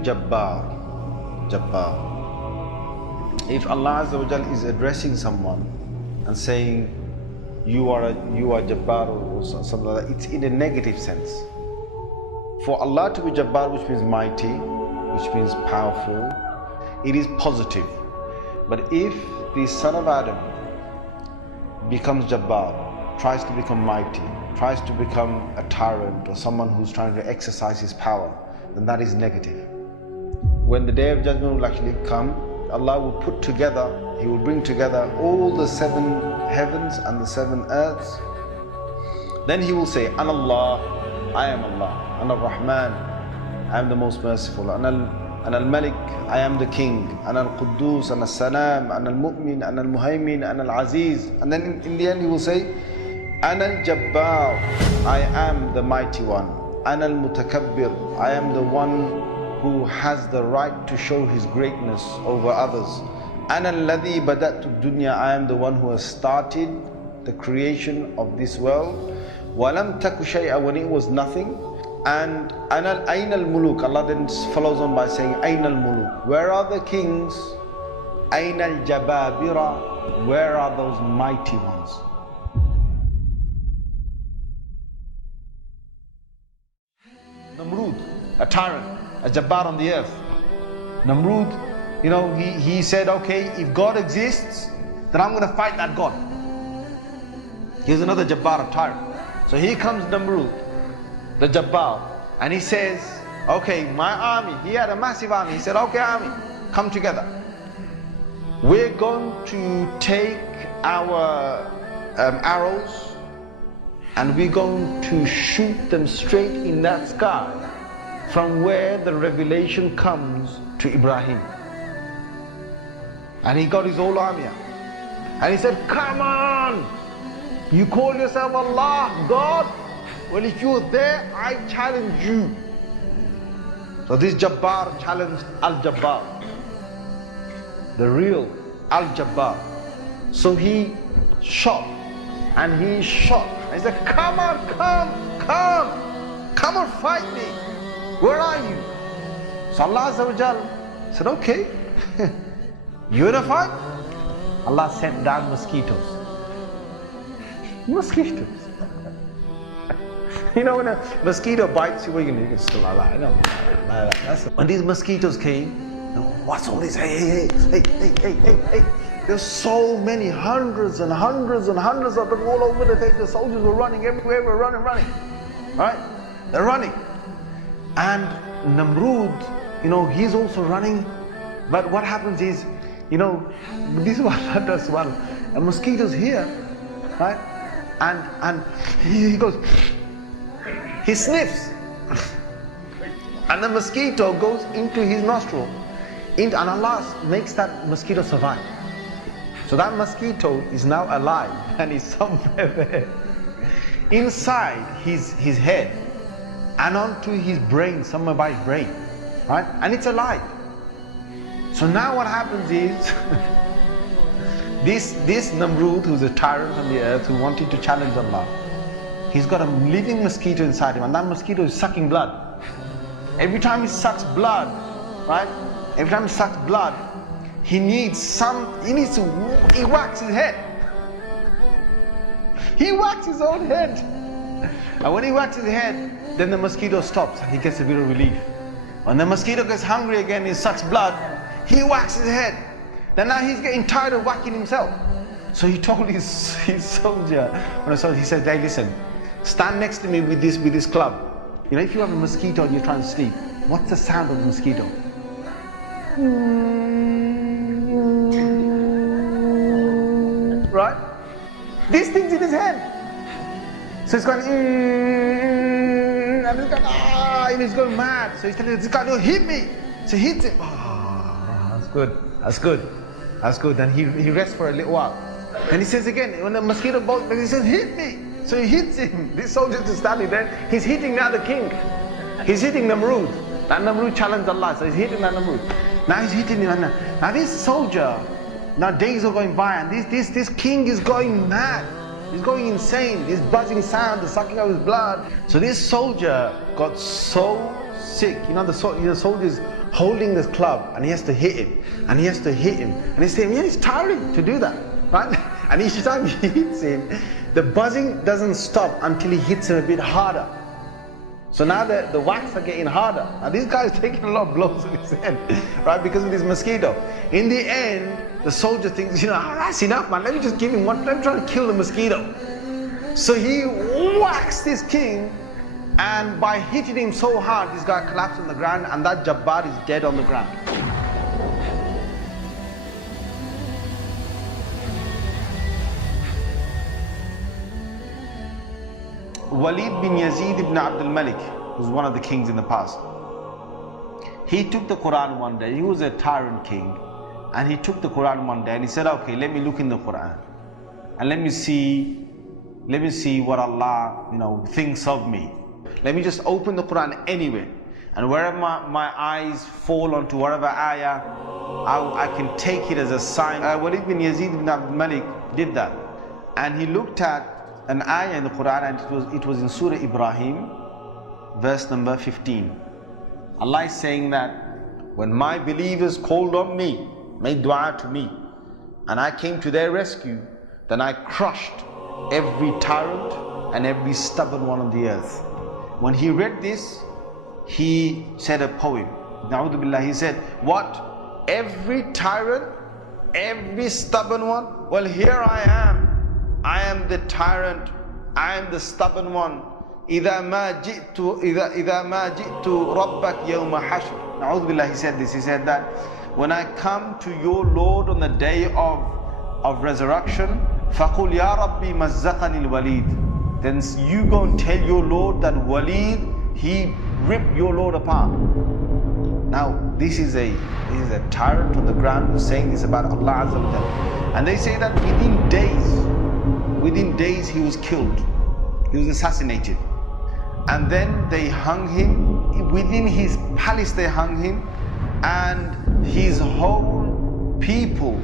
name Jabbar. Jabbar. If Allah Azza wa Jal is addressing someone and saying, you are Jabbar or something like that, it's in a negative sense. For Allah to be Jabbar, which means mighty, which means powerful, it is positive. But if the son of Adam becomes Jabbar, tries to become mighty, tries to become a tyrant or someone who's trying to exercise his power, then that is negative. When the day of judgment will actually come, Allah will put together, He will bring together all the 7 heavens and the 7 earths. Then He will say, Ana Allah, I am Allah. Ana Rahman, I am the most merciful. Ana Al-Malik, I am the King. Ana Al-Quddus, Ana Al-Salam, Ana Al-Mu'min, Ana Al-Muhaymin, Ana Al-Aziz. And then in the end He will say, Ana Al-Jabbar, I am the mighty one. Ana Al-Mutakabbir, I am the one who has the right to show his greatness over others. Ana alladhi bada'tu dunya, I am the one who has started the creation of this world. Walam taku shay'a, when it was nothing. And ana ayna al-muluk, Allah then follows on by saying ayna al-muluk, where are the kings? Ayna al-jababira, where are those mighty ones? Namrud, a tyrant, a Jabbar on the earth. Namrud, he said, okay, if God exists, then I'm going to fight that God. Here's another Jabbar, a tyrant. So here comes Namrud, the Jabbar, and he says, okay, my army, he had a massive army. He said, okay, army, come together. We're going to take our arrows and we're going to shoot them straight in that sky from where the revelation comes to Ibrahim. And he got his whole army out. And he said, come on! You call yourself Allah, God? Well, if you're there, I challenge you. So this Jabbar challenged Al-Jabbar, the real Al-Jabbar. So he shot, and he shot. And he said, come on, come and fight me. Where are you? So Allah Azza wa Jal said, okay, you in a fight? Allah sent down mosquitoes. Mosquitoes. When a mosquito bites you, what are you going to do? Still alive. When these mosquitoes came, what's all this? Hey. There's so many, hundreds and hundreds and hundreds of them all over the place. The soldiers were running everywhere, were running. Right? They're running. And Namrud, he's also running. But what happens is, this is what Allah does. A mosquito's here, right? And he goes, he sniffs. And the mosquito goes into his nostril. And Allah makes that mosquito survive. So that mosquito is now alive and is somewhere there. Inside his head and onto his brain, somewhere by his brain. Right? And it's alive. So now what happens is, this Namrud, who's a tyrant on the earth, who wanted to challenge Allah, he's got a living mosquito inside him, and that mosquito is sucking blood. Every time he sucks blood, right? Every time he sucks blood, he whacks his head. He whacks his own head. And when he whacks his head, then the mosquito stops and he gets a bit of relief. When the mosquito gets hungry again, he sucks blood, he whacks his head. Then now he's getting tired of whacking himself. So he told his soldier, he said, hey, listen, stand next to me with this club. If you have a mosquito and you're trying to sleep, what's the sound of a mosquito? Right? This thing's in his head. So it's going, and it's going, and he's going mad. So he's telling this guy, no, hit me. So he hits him. That's good. Then he rests for a little while. Then he says again, when the mosquito bites, he says, hit me. So he hits him. This soldier is standing there. He's hitting now the king. He's hitting Namrud. That Namrud challenged Allah. So he's hitting that Namrud. Now he's hitting him. Now this soldier, now days are going by, and this king is going mad. He's going insane. This buzzing sound, the sucking of his blood. So this soldier got so sick. The soldiers holding this club, and he has to hit him, and he has to hit him, and he's saying, yeah, it's tiring to do that, right? And each time he hits him, the buzzing doesn't stop until he hits him a bit harder. So now the whacks are getting harder. Now this guy is taking a lot of blows in his head, right, because of this mosquito. In the end, the soldier thinks, that's enough, man, let me just give him one, let me try to kill the mosquito. So he whacks this king, and by hitting him so hard, this guy collapsed on the ground, and that Jabbar is dead on the ground. Walid bin Yazid ibn Abdul Malik was one of the kings in the past. He took the Quran one day. He was a tyrant king, and he took the Quran one day and he said, okay, let me look in the Quran and let me see what Allah thinks of me. Let me just open the Quran anywhere, and wherever my eyes fall onto whatever ayah, I can take it as a sign. Walid bin Yazid ibn Abdul Malik did that, and he looked at an ayah in the Quran, and it was in Surah Ibrahim, verse number 15. Allah is saying that when my believers called on me, made dua to me, and I came to their rescue, then I crushed every tyrant and every stubborn one on the earth. When he read this, he said a poem. Na'udhu billah, he said, what? Every tyrant, every stubborn one? Well, here I am. I am the tyrant, I am the stubborn one. إِذَا مَا جِئْتُ رَبَّكْ يَوْمَ حَشْرٍ. Na'udhu billah, he said this, he said that when I come to your Lord on the day of resurrection, فَقُلْ يَا رَبِّي مَزَّقَنِ الْوَلِيدِ. Then you go and tell your Lord that Walid, he ripped your Lord apart. Now this is a tyrant on the ground who's saying this about Allah Azza wa Jalla. And they say that within days he was killed, he was assassinated, and then they hung him within his palace. They hung him, and his whole people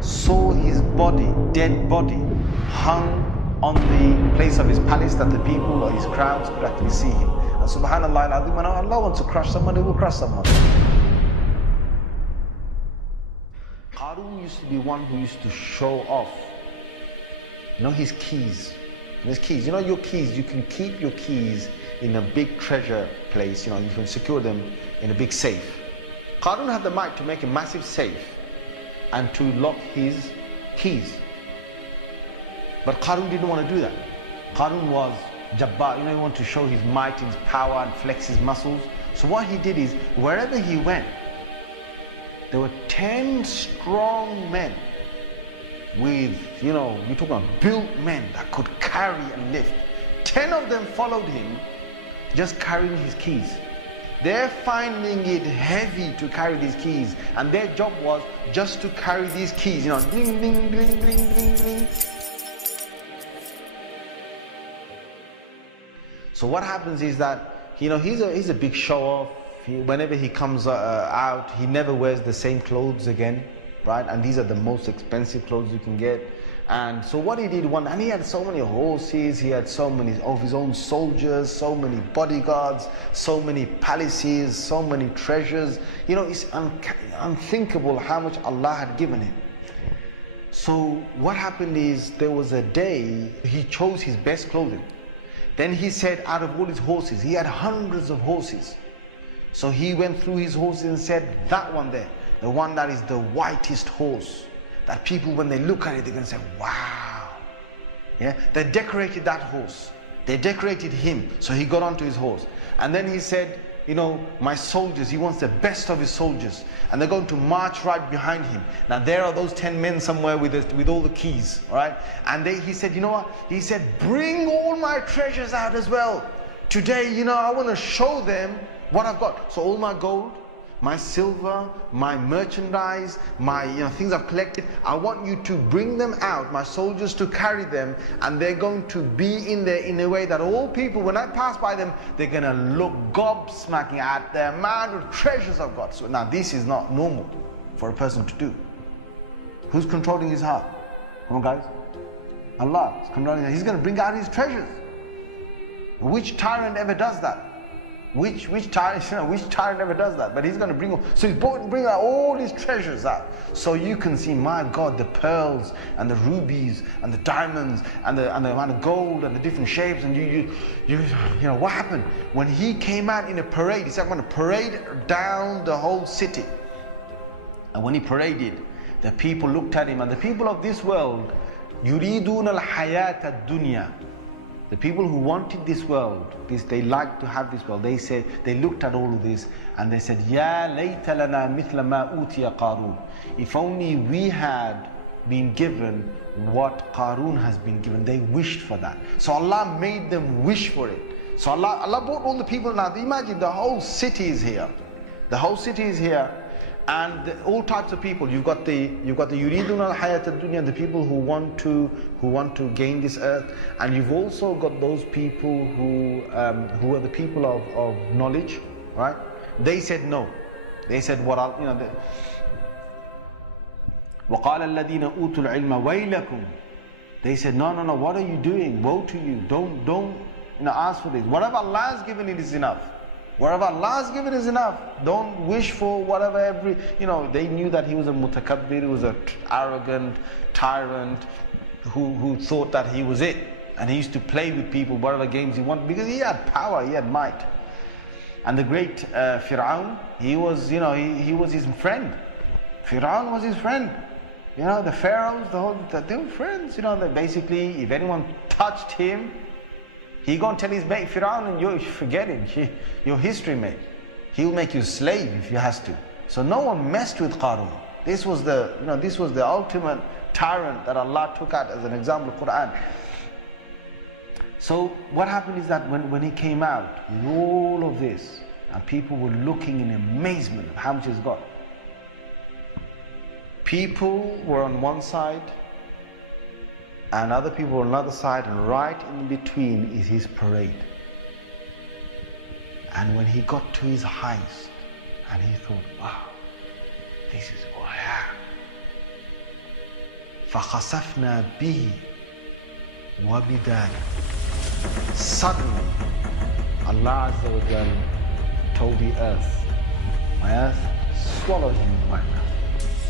saw his body, dead body, hung on the place of his palace, that the people or his crowds could actually see him. And subhanallah al-azim, when Allah wants to crush someone, he will crush someone. Qarun used to be one who used to show off his keys. His keys, your keys, you can keep your keys in a big treasure place, you can secure them in a big safe. Qarun had the might to make a massive safe and to lock his keys. But Qarun didn't want to do that. Qarun was Jabbar, he wanted to show his might, his power, and flex his muscles. So what he did is, wherever he went, there were 10 strong men with, you're talking about built men that could carry and lift. 10 of them followed him, just carrying his keys. They're finding it heavy to carry these keys, and their job was just to carry these keys, bling, bling, bling, bling, bling, bling. So what happens is that, he's a big show-off. Whenever he comes out, he never wears the same clothes again, right? And these are the most expensive clothes you can get. And so what he did and he had so many horses, he had so many of his own soldiers, so many bodyguards, so many palaces, so many treasures. It's unthinkable how much Allah had given him. So what happened is, there was a day he chose his best clothing. Then he said, out of all his horses, he had hundreds of horses. So he went through his horses and said, that one there, the one that is the whitest horse, that people, when they look at it, they're going to say, wow. Yeah, they decorated that horse. They decorated him. So he got onto his horse. And then he said, my soldiers, he wants the best of his soldiers. And they're going to march right behind him. Now there are those 10 men somewhere with all the keys, all right? And he said, you know what? He said, bring all my treasures out as well. Today, I want to show them what I've got. So all my gold, my silver, my merchandise, my things I've collected, I want you to bring them out, my soldiers to carry them, and they're going to be in there in a way that all people, when I pass by them, they're going to look gobsmacking at the amount of treasures I've got. So now this is not normal for a person to do. Who's controlling his heart? Come on guys. Allah is controlling. He's going to bring out his treasures. Which tyrant ever does that? Which tyrant, which tyrant ever does that? But he's going to bring, so he's bring out all his treasures out, so you can see, my God, the pearls and the rubies and the diamonds and the amount of gold and the different shapes. And you know what happened when he came out in a parade? He said, I'm going to parade down the whole city. And when he paraded, the people looked at him, and the people of this world, yuridun al-hayat ad-dunya. The people who wanted this world, they liked to have this world. They said, they looked at all of this and they said, Ya layta lana mithla ma utiya Qarun. If only we had been given what Qarun has been given. They wished for that. So Allah made them wish for it. So Allah brought all the people. Now imagine the whole city is here. The whole city is here. And all types of people. You've got the yuridun al-hayat ad-dunya, the people who want to gain this earth, and you've also got those people who are the people of knowledge, right? They said no. They said what وَقَالَ الَّذِينَ أُوتُوا الْعِلْمَ وَيْلَكُمْ. They said, no, what are you doing? Woe to you. Don't ask for this. Whatever Allah has given, it is enough. Whatever Allah has given is enough. Don't wish for whatever they knew that he was a mutakabbir, he was an arrogant tyrant who thought that he was it. And he used to play with people, whatever games he wanted, because he had power, he had might. And the great Fir'aun, he was his friend. Fir'aun was his friend. The pharaohs, they were friends. That basically, if anyone touched him, he gonna tell his mate Fir'aun, and you forget him. Your history, mate. He'll make you a slave if he has to. So no one messed with Qarun. This was the ultimate tyrant that Allah took out as an example of Quran. So what happened is that when he came out with all of this, and people were looking in amazement of how much he's got. People were on one side, and other people on another side, and right in between is his parade. And when he got to his highest, and he thought, wow, this is who I am. فَخَسَفْنَا بِهِ وَبِدَارِهِ. Suddenly, Allah Azza wa Jal told the earth, my earth swallowed him right now.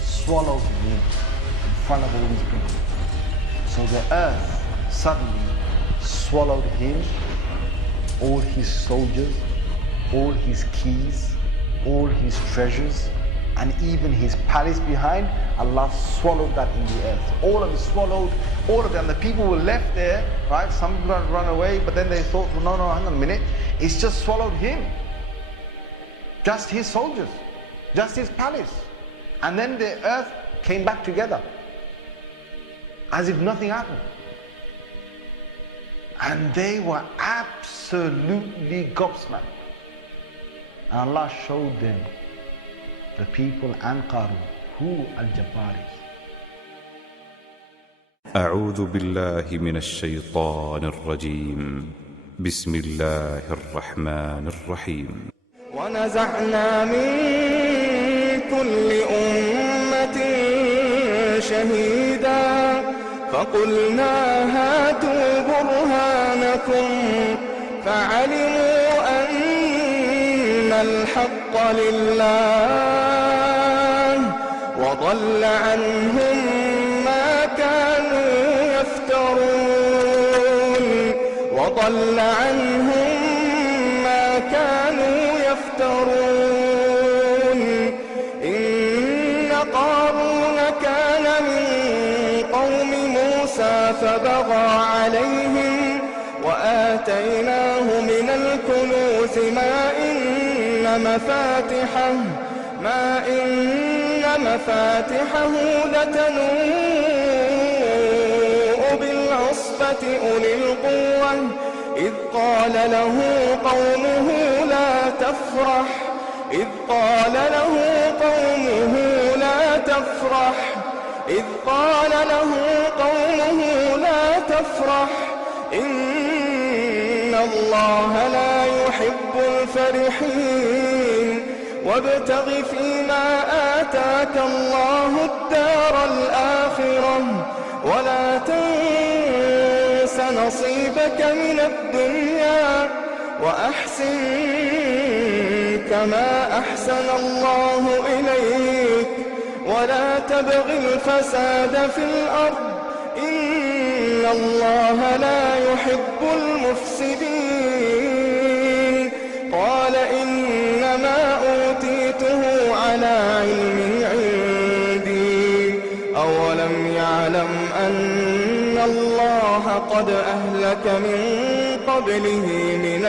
Swallowed him in front of all these people. So the earth suddenly swallowed him, all his soldiers, all his keys, all his treasures, and even his palace behind. Allah swallowed that in the earth. All of it swallowed, all of them. The people were left there, right? Some people had run away, but then they thought, well, no, hang on a minute. It's just swallowed him. Just his soldiers, just his palace. And then the earth came back together, as if nothing happened. And they were absolutely gobsmacked. And Allah showed them, the people and Qarun, who Al-Jabbar is. أعوذ بالله من الشيطان الرجيم. بسم الله الرحمن الرحيم. ونزعنا من كل أمة شهيدا فقلنا هاتوا برهانكم فعلموا أن الحق لله وضل عنهم ما كانوا يفترون وضل عنهم ما كانوا يفترون إن قارون كان من قوم موسى فبغى عليهم وآتيناه من الكنوز ما إن مفاتحه لتنوء بالعصبة أولي القوة إذ قال له قومه لا تفرح إذ قال له قومه لا تفرح إذ قال له قومه لا تفرح إن الله لا يحب الفرحين وابتغ فيما آتاك الله الدار الآخرة ولا تنس نصيبك من الدنيا وأحسن كما أحسن الله إليك ولا تبغ الفساد في الأرض إن الله لا يحب المفسدين قال إنما أوتيته على علم عندي أولم يعلم أن الله قد أهلك من قبله من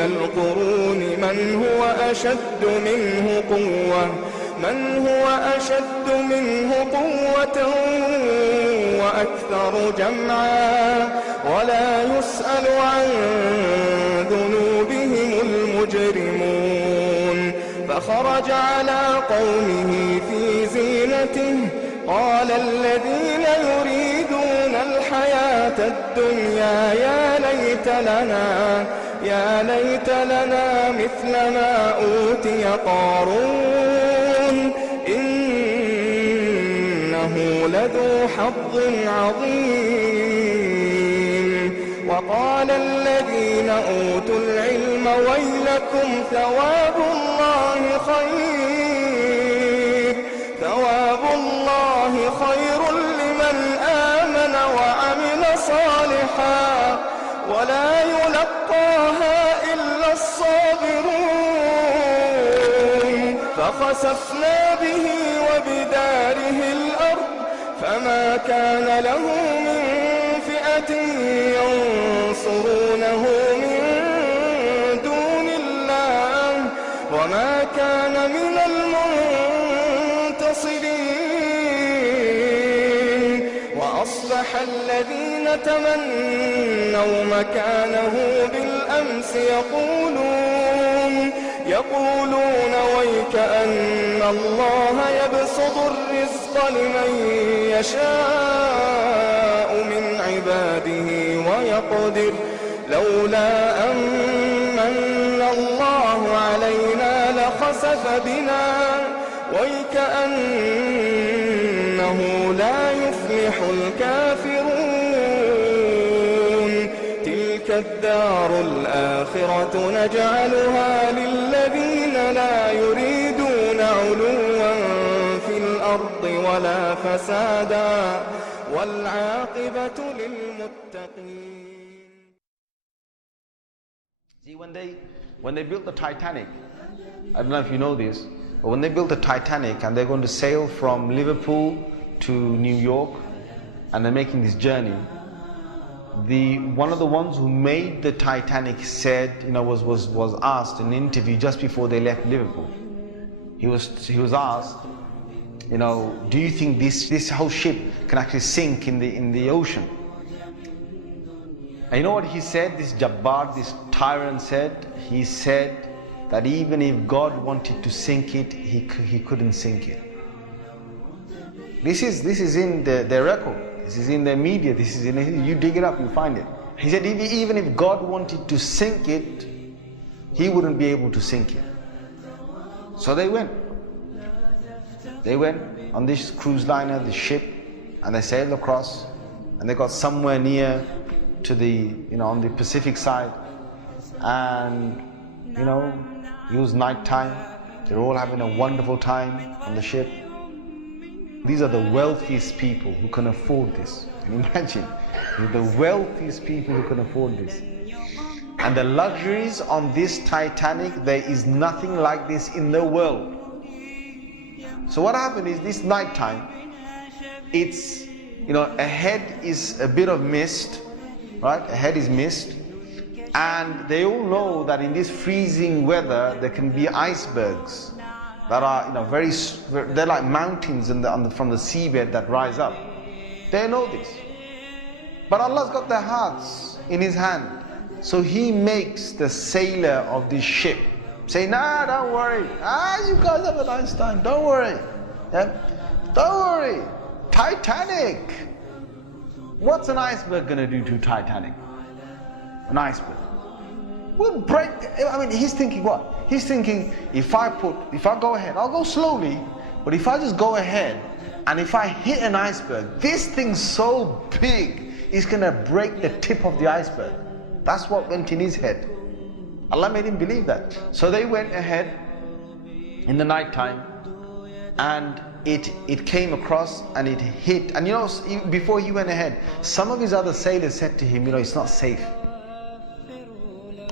القرون من هو أشد منه قوة وأكثر جمعا ولا يسأل عن ذنوبهم المجرمون فخرج على قومه في زينته قال الذين يريدون الحياة الدنيا يا ليت لنا مثل ما أوتي قارون إنه لذو حظ عظيم وقال الذين أوتوا العلم ويلكم ثواب الله خير لمن آمن وعمل صالحا ولا يلقاها إلا الصابرون فخسفنا به وبداره الأرض فما كان له من فئة ينصرونه من دون الله وما كان من المنتصرين وأصبح الذين تمنوا مكانه بالأمس يقولون ويكأن الله يبسط الرزق لمن يشاء من عباده ويقدر لولا أمن الله علينا لخسف بنا ويكأنه لا يفلح الكافرون تلك الدار الآخرة نجعلها للذين لا يريدون علوا في الأرض ولا فسادا والعاقبة للمتقين. See, when they built the Titanic, I don't know if you know this, but when they built the Titanic and they're going to sail from Liverpool to New York and they're making this journey, one of the ones who made the Titanic said, was asked in an interview just before they left Liverpool. He was asked, do you think this whole ship can actually sink in the ocean? And you know what he said? This Jabbar, this tyrant said. He said that even if God wanted to sink it, he couldn't sink it. This is in their record. This is in the media. This is you dig it up, you find it. He said even if God wanted to sink it, he wouldn't be able to sink it. So they went. They went on this cruise liner, this ship, and they sailed across, and they got somewhere near to the, on the Pacific side, and it was night time. They're all having a wonderful time on the ship. These are the wealthiest people who can afford this. Can you imagine? The wealthiest people who can afford this. And the luxuries on this Titanic, there is nothing like this in the world. So what happened is this night time, it's, ahead is a bit of mist, right? Ahead is mist. And they all know that in this freezing weather, there can be icebergs that are, they're like mountains from the seabed that rise up. They know this. But Allah's got their hearts in His hand. So He makes the sailor of this ship say, nah, don't worry. You guys have a nice time. Don't worry. Yeah? Don't worry. Titanic. What's an iceberg going to do to Titanic? An iceberg will break. He's thinking what? He's thinking, if I go ahead, I'll go slowly, but if I just go ahead, And if I hit an iceberg, this thing's so big, it's gonna break the tip of the iceberg. That's what went in his head. Allah made him believe that. So they went ahead in the night time, and it came across and it hit. And you know, before he went ahead, some of his other sailors said to him, you know, it's not safe.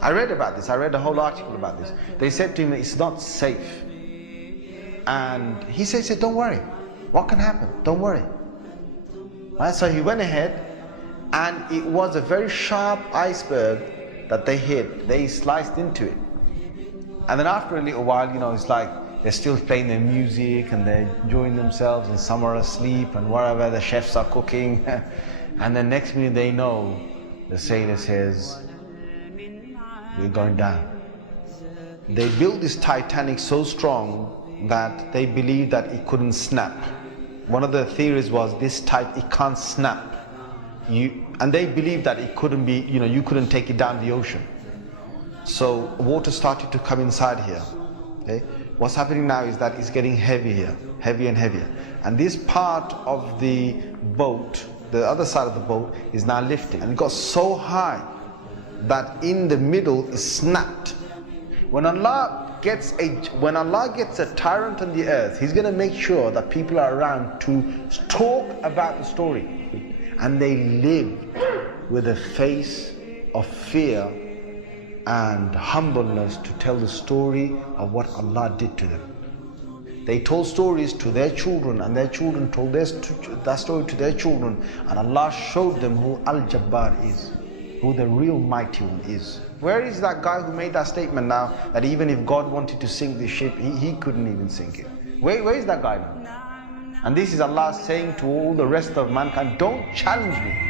I read about this. I read a whole article about this. They said to him, it's not safe. And he said, don't worry. What can happen? Don't worry. Right? So he went ahead, and it was a very sharp iceberg that they hit. They sliced into it. And then after a little while, you know, it's like they're still playing their music and they're enjoying themselves, and some are asleep and whatever, the chefs are cooking. And then next minute they know, the sailor says, we're going down. They built this Titanic so strong that they believed that it couldn't snap. One of the theories was this type, it can't snap. And they believed that it couldn't be, you know, you couldn't take it down the ocean. So water started to come inside here. Okay? What's happening now is that it's getting heavy here, heavier and heavier. And this part of the boat, the other side of the boat, is now lifting. And it got so high that in the middle it snapped. When Allah gets a tyrant on the earth, He's going to make sure that people are around to talk about the story. And they lived with a face of fear and humbleness to tell the story of what Allah did to them. They told stories to their children, and their children told that story to their children, and Allah showed them who Al-Jabbar is, who the real mighty one is. Where is that guy who made that statement now, that even if God wanted to sink this ship, he couldn't even sink it? Where is that guy now? And this is Allah saying to all the rest of mankind, don't challenge me.